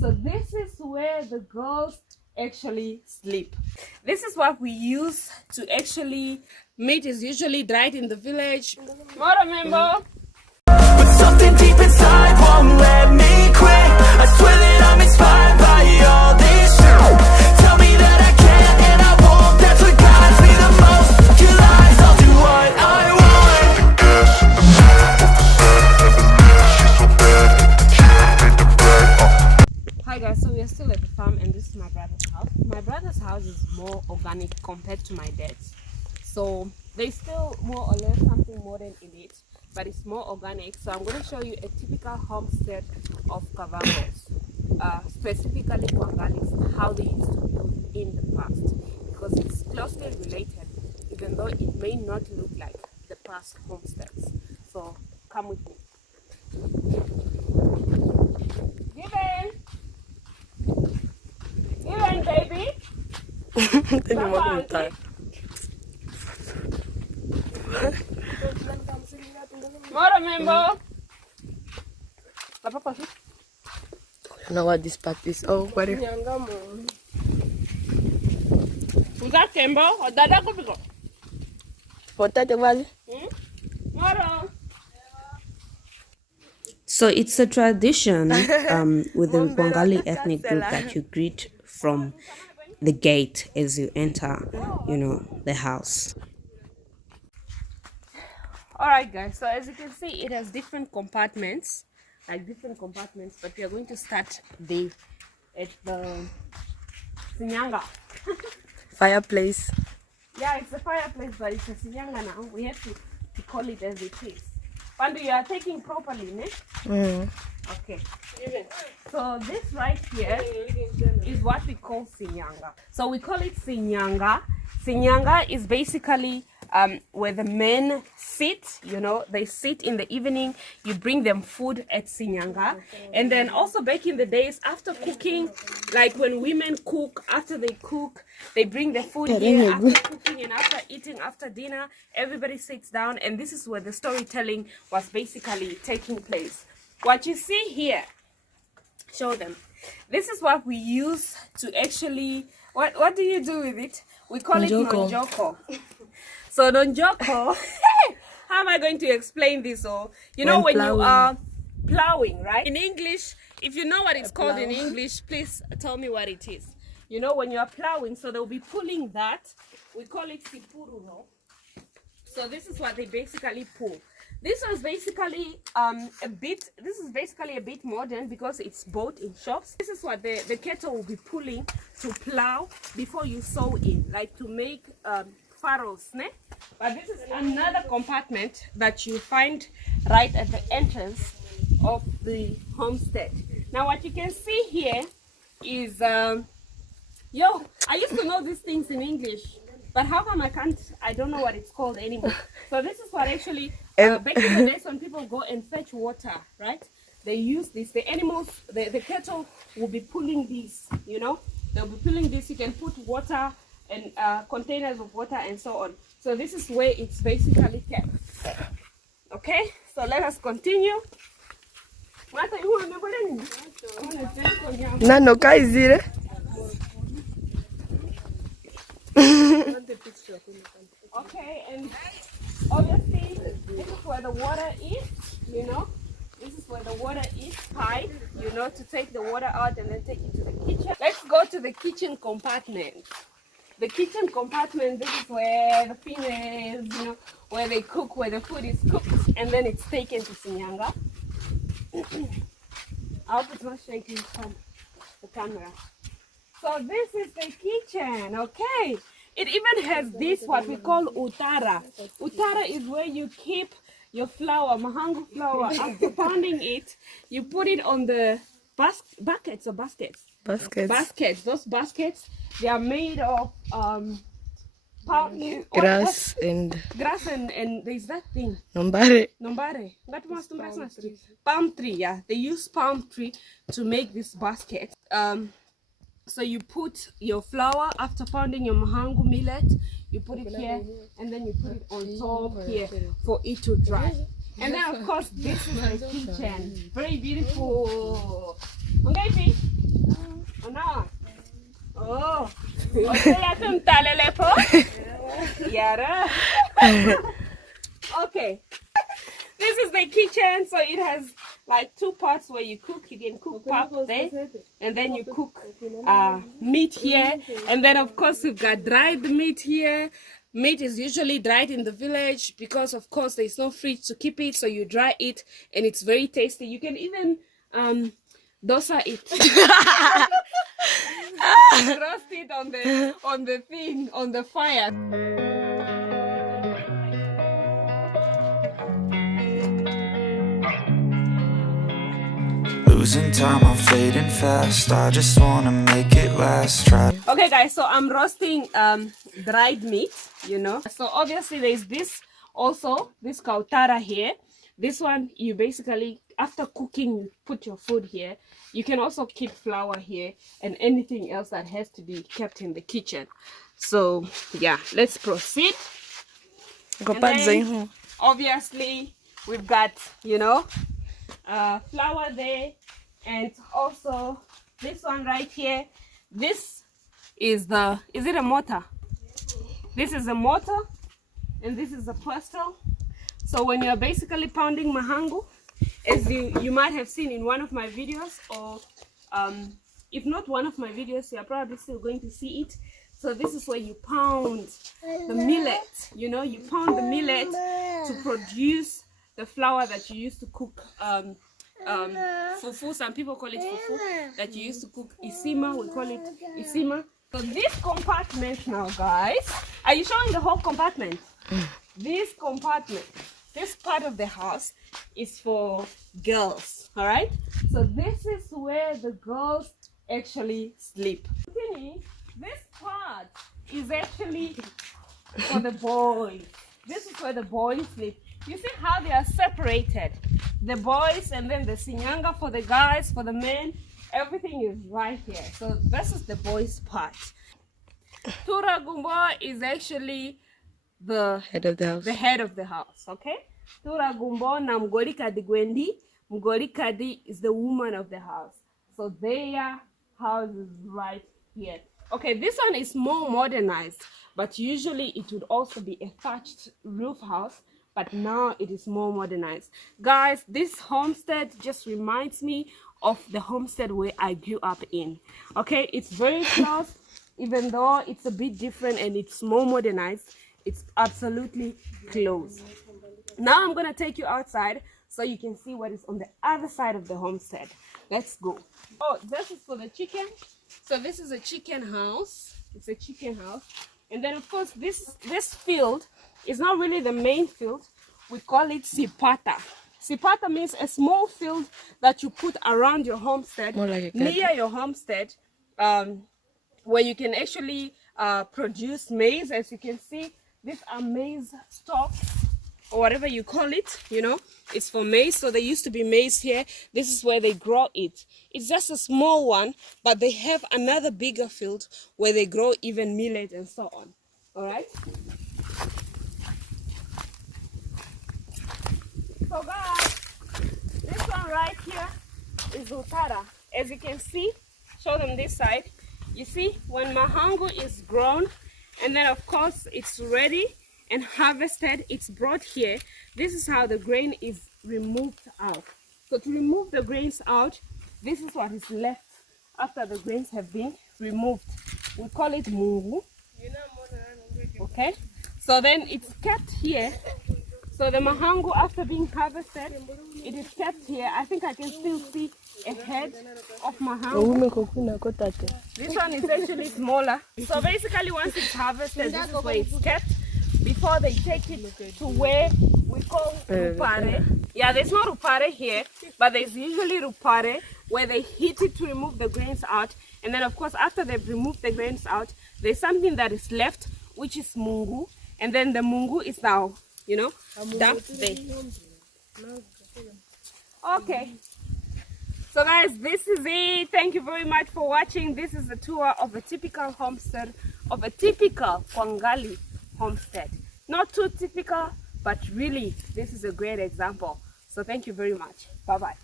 So this is where the girls actually sleep. This is what we use to actually meat is usually dried in the village. More remember? But something deep inside won't let me quit. I swear that I'm inspired by all this shit. Tell me that I can't and I won't. That's what guides me the most. Your lies, I'll do what I want. Hi guys, so we are still at the farm and this is my brother's house. My brother's house is more organic compared to my dad's. So there's still more or less something modern in it, but it's more organic. So I'm going to show you a typical homestead of Kavangos, specifically Kwangalis, how they used to build in the past, because it's closely related, even though it may not look like the past homesteads. So come with me. Given, baby. More remember? I don't know what this part is. Oh, what is We got Kembo or Dada Kupiko? potato valley? Moro. So it's a tradition with the Kwangali ethnic group that you greet from the gate as you enter, the house. Alright guys, so as you can see it has different compartments, but we are going to start at the Sinyanga. Fireplace. Yeah, it's a fireplace, but it's a Sinyanga now. We have to call it as it is. Pandu, you are taking properly, ne? Okay. So this right here is what we call Sinyanga. So we call it Sinyanga. Sinyanga is basically where the men sit, they sit in the evening, you bring them food at Sinyanga. And then also back in the days, after cooking, like when women cook, after they cook, they bring the food here after cooking and after eating, after dinner, everybody sits down, and this is where the storytelling was basically taking place. What you see here, show them. This is what we use to actually, what do you do with it? We call it nonjoko. So nonjoko, how am I going to explain this? Or when you are plowing, right? In English, if you know what it's called in English, please tell me what it is. When you are plowing, so they'll be pulling that. We call it sipuruno. So this is what they basically pull. This was basically a bit modern because it's bought in shops. This is what the kettle will be pulling to plow before you sow in, like to make furrows, ne? But this is another compartment that you find right at the entrance of the homestead. Now what you can see here is I used to know these things in English, but how come I don't know what it's called anymore. So this is what actually back in the days when people go and fetch water, right? They use this. The animals, the cattle will be pulling this, they'll be pulling this. You can put water and containers of water and so on. So this is where it's basically kept. Okay, so let us continue. Nano kaizire. Okay, and obviously this is where the water is, This is where the water is pipe, to take the water out and then take it to the kitchen. Let's go to the kitchen compartment. The kitchen compartment, this is where the females, where they cook, where the food is cooked, and then it's taken to Sinyanga. I hope it's not shaking from the camera. So this is the kitchen, okay? It even has this, what we call utara. Utara is where you keep your flour, mahangu flour. After pounding it, you put it on the buckets or baskets. Baskets. Those baskets, they are made of grass and there's that thing. Nombare. Palm tree, yeah. They use palm tree to make this basket. So you put your flour after pounding your mahangu millet, you put it here, and then you put it on top here for it to dry. And then of course this is the kitchen. Very beautiful. Okay, Okay. This is the kitchen, so it has like two parts where you cook. You can cook pap there, and then you cook meat here, and then of course we've got dried meat here. Meat is usually dried in the village because of course there's no fridge to keep it, so you dry it and it's very tasty. You can even dosa it. Roast it on the fire. Losing time, I'm fading fast. I just wanna make it last. Try. Okay guys, so I'm roasting dried meat, you know. So obviously there's this also, this kautara here. This one, you basically, after cooking, you put your food here. You can also keep flour here and anything else that has to be kept in the kitchen. So yeah, let's proceed. And then, obviously we've got, you know, flour there, and also this one right here. This is the, is it a mortar? This is a mortar, and this is a pestle. So when you're basically pounding mahangu, as you might have seen in one of my videos, or if not one of my videos, you're probably still going to see it. So this is where you pound the millet, you know, you pound the millet to produce the flour that you used to cook fufu. Some people call it fufu, that you used to cook isima. We call it isima. So this compartment now, guys, are you showing the whole compartment? This compartment, this part of the house is for girls, all right? So this is where the girls actually sleep. This part is actually for the boys. This is where the boys sleep. You see how they are separated? The boys, and then the sinyanga for the guys, for the men. Everything is right here. So this is the boys' part. Tura Gumbo is actually the Head of the house. The head of the house, okay? Tura Gumbo na Mgoli Kadi Gwendi. Mgoli Kadi is the woman of the house. So their house is right here. Okay, this one is more modernized, but usually it would also be a thatched roof house. But now it is more modernized. Guys, this homestead just reminds me of the homestead where I grew up in. Okay, it's very close, even though it's a bit different and it's more modernized. It's absolutely close. Now I'm gonna take you outside so you can see what is on the other side of the homestead. Let's go. Oh, this is for the chicken. So this is a chicken house. It's a chicken house. And then of course this field is not really the main field. We call it sipata. Sipata means a small field that you put around your homestead, more like a near your homestead, where you can actually produce maize. As you can see, these are maize stalks, or whatever you call it, you know, it's for maize. So there used to be maize here. This is where they grow it. It's just a small one, but they have another bigger field where they grow even millet and so on. All right. So guys, this one right here is utara. As you can see, show them this side. You see, when mahangu is grown, and then of course it's ready and harvested, it's brought here. This is how the grain is removed out. So to remove the grains out, this is what is left after the grains have been removed. We call it mungu. Okay, so then it's kept here. So the mahangu, after being harvested, it is kept here. I think I can still see a head of mahangu. This one is actually smaller. So basically once it's harvested, this is where it's kept before they take it to where we call rupare. Yeah, there's no rupare here, but there's usually rupare where they heat it to remove the grains out. And then of course after they've removed the grains out, there's something that is left, which is mungu. And then the mungu is now, you know, dumped there. Okay. So guys, this is it. Thank you very much for watching. This is a tour of a typical homestead, of a typical Kwangali homestead. Not too typical, but really, this is a great example. So thank you very much. Bye-bye.